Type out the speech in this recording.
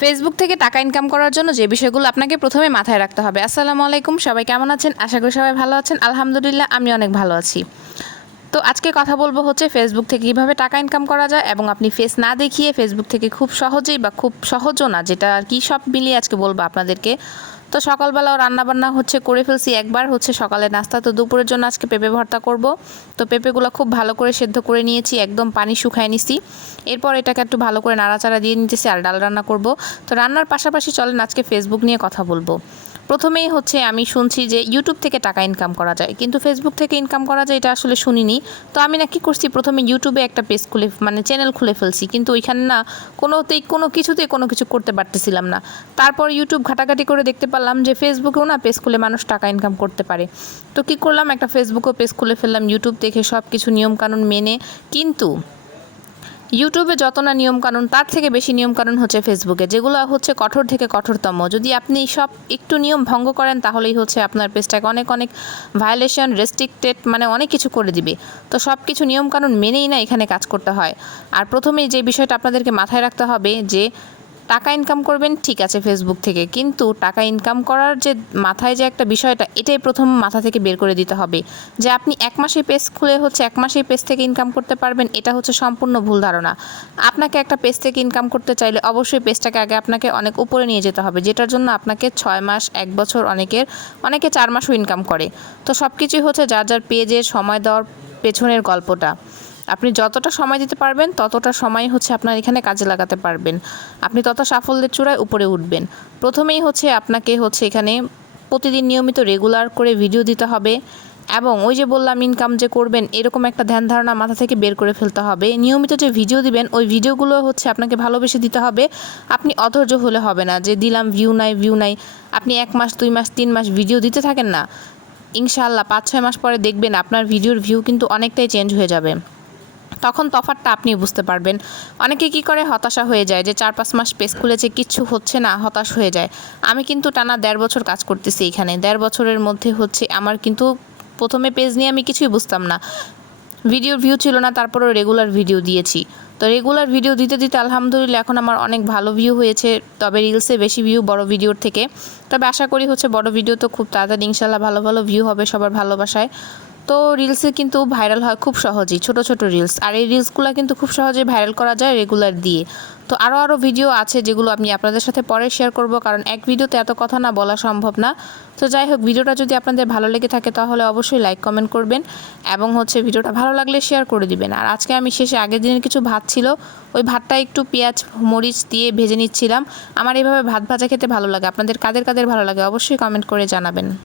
Facebook থেকে টাকা income করার জন্য যে বিষয়গুলো আপনাকে প্রথমে মাথায় রাখতে হবে। আসসালামু আলাইকুম, সবাই কেমন আছেন? আশা করি সবাই ভালো আছেন। আলহামদুলিল্লাহ, আমি অনেক ভালো আছি। তো আজকে কথা বলব হচ্ছে ফেসবুক থেকে কীভাবে টাকা ইনকাম করা যায় এবং আপনি ফেস না দেখিয়ে ফেসবুক থেকে খুব সহজেই বা খুব সহজও না, যেটা আর কি সব মিলিয়ে আজকে বলব আপনাদেরকে। তো সকালবেলাও রান্নাবান্না হচ্ছে, করে ফেলছি। একবার হচ্ছে সকালে নাস্তা। তো দুপুরের জন্য আজকে পেঁপে ভর্তা করব। তো পেঁপেগুলো খুব ভালো করে সেদ্ধ করে নিয়েছি, একদম পানি শুকায় নিছি। এরপর এটাকে একটু ভালো করে নাড়াচাড়া দিয়ে নিতেছি আর ডাল রান্না করব। তো রান্নার পাশাপাশি চলেন আজকে ফেসবুক নিয়ে কথা বলব। প্রথমেই হচ্ছে আমি শুনছি যে ইউটিউব থেকে টাকা ইনকাম করা যায়, কিন্তু ফেসবুক থেকে ইনকাম করা যায় এটা আসলে শুনিনি। তো আমি না কি করছি, প্রথমে ইউটিউবে একটা পেজ খুলে মানে চ্যানেল খুলে ফেলছি, কিন্তু ওইখানে না কোনোতেই, কোনো কিছুতেই কোনো কিছু করতে পারতেছিলাম না। তারপর ইউটিউব ঘাটাঘাটি করে দেখতে পারলাম যে ফেসবুকেও না পেজ খুলে মানুষ টাকা ইনকাম করতে পারে। তো কি করলাম, একটা ফেসবুকও পেজ খুলে ফেললাম ইউটিউব দেখে সব কিছু নিয়মকানুন মেনে, কিন্তু ইউটিউবে যত না নিয়মকানুন, তার থেকে বেশি নিয়মকানুন হচ্ছে ফেসবুকে যেগুলো হচ্ছে কঠোর থেকে কঠোরতম। যদি আপনি সব একটু নিয়ম ভঙ্গ করেন, তাহলেই হচ্ছে আপনার পেজটাকে অনেক অনেক ভায়োলেশন রেস্ট্রিক্টেড মানে অনেক কিছু করে দিবে। তো সব কিছু নিয়মকানুন মেনেই না এখানে কাজ করতে হয়। আর প্রথমেই যে বিষয়টা আপনাদেরকে মাথায় রাখতে হবে যে টাকা ইনকাম করবেন, ঠিক আছে ফেসবুক থেকে। কিন্তু টাকা ইনকাম করার যে মাথায় যে একটা বিষয়টা, এটাই প্রথম মাথা থেকে বের করে দিতে হবে। যে আপনি এক মাসে পেজ খুলে হচ্ছে এক মাসেই পেজ থেকে ইনকাম করতে পারবেন, এটা হচ্ছে সম্পূর্ণ ভুল ধারণা। আপনাকে একটা পেজ থেকে ইনকাম করতে চাইলে অবশ্যই পেজটাকে আগে আপনাকে অনেক উপরে নিয়ে যেতে হবে, যেটার জন্য আপনাকে ছয় মাস, এক বছর অনেকের, অনেকে চার মাসও ইনকাম করে। তো সব কিছুই হচ্ছে যার যার পেজের সময় দেওয়ার পেছনের গল্পটা। আপনি যতটা সময় দিতে পারবেন, ততটা সময় হচ্ছে আপনার এখানে কাজে লাগাতে পারবেন। আপনি তত সাফল্যের চূড়ায় উপরে উঠবেন। প্রথমেই হচ্ছে আপনাকে হচ্ছে এখানে প্রতিদিন নিয়মিত রেগুলার করে ভিডিও দিতে হবে এবং ওই যে বললাম ইনকাম যে করবেন, এরকম একটা ধ্যান ধারণা মাথা থেকে বের করে ফেলতে হবে। নিয়মিত যে ভিডিও দিবেন, ওই ভিডিওগুলো হচ্ছে আপনাকে ভালোবেসে দিতে হবে। আপনি অধৈর্য হলে হবে না যে দিলাম ভিউ নাই ভিউ নাই। আপনি এক মাস, দুই মাস, তিন মাস ভিডিও দিতে থাকেন না। ইনশাআল্লাহ পাঁচ, ছয় মাস পরে দেখবেন আপনার ভিডিওর ভিউ কিন্তু অনেকটাই চেঞ্জ হয়ে যাবে। তখন তফাৎটা আপনি বুঝতে পারবেন। অনেকে কি করে? হতাশা হয়ে যায় যে চার পাঁচ মাস পেজ খুলেছে কিচ্ছু হচ্ছে না, হতাশ হয়ে যায়। আমি কিন্তু টানা দেড় বছর কাজ করতেছি এখানে। দেড় বছরের মধ্যে হচ্ছে আমার কিন্তু প্রথমে পেজ নিয়ে আমি কিছুই বুঝতাম না। ভিডিওর ভিউ ছিল না, তারপরেও রেগুলার ভিডিও দিয়েছি। তো রেগুলার ভিডিও দিতে দিতে আলহামদুলিল্লাহ এখন আমার অনেক ভালো ভিউ হয়েছে, তবে রিলসে বেশি ভিউ বড় ভিডিওর থেকে। তবে আশা করি হচ্ছে বড় ভিডিও তো খুব তাড়াতাড়ি ইনশাল্লাহ ভালো ভালো ভিউ হবে সবার ভালোবাসায়। তো রিলসে কিন্তু ভাইরাল হয় খুব সহজেই, ছোট ছোট রিলস আর এই রিলসগুলো কিন্তু খুব সহজেই ভাইরাল করা যায় রেগুলার দিয়ে। তো আরও আরও ভিডিও আছে যেগুলো আমি আপনাদের সাথে পরে শেয়ার করব, কারণ এক ভিডিওতে এত কথা না বলা সম্ভব না। তো যাই হোক ভিডিওটা যদি আপনাদের ভালো লেগে থাকে তাহলে অবশ্যই লাইক কমেন্ট করবেন এবং হচ্ছে ভিডিওটা ভালো লাগলে শেয়ার করে দিবেন। আর আজকে আমি শেষে আগের দিনের কিছু ভাত ছিল, ওই ভাতটা একটু পেঁয়াজ, মরিচ দিয়ে ভেজে নিচ্ছিলাম। আমার এইভাবে ভাত ভাজা খেতে ভালো লাগে। আপনাদের কাদের কাদের ভালো লাগে অবশ্যই কমেন্ট করে জানাবেন।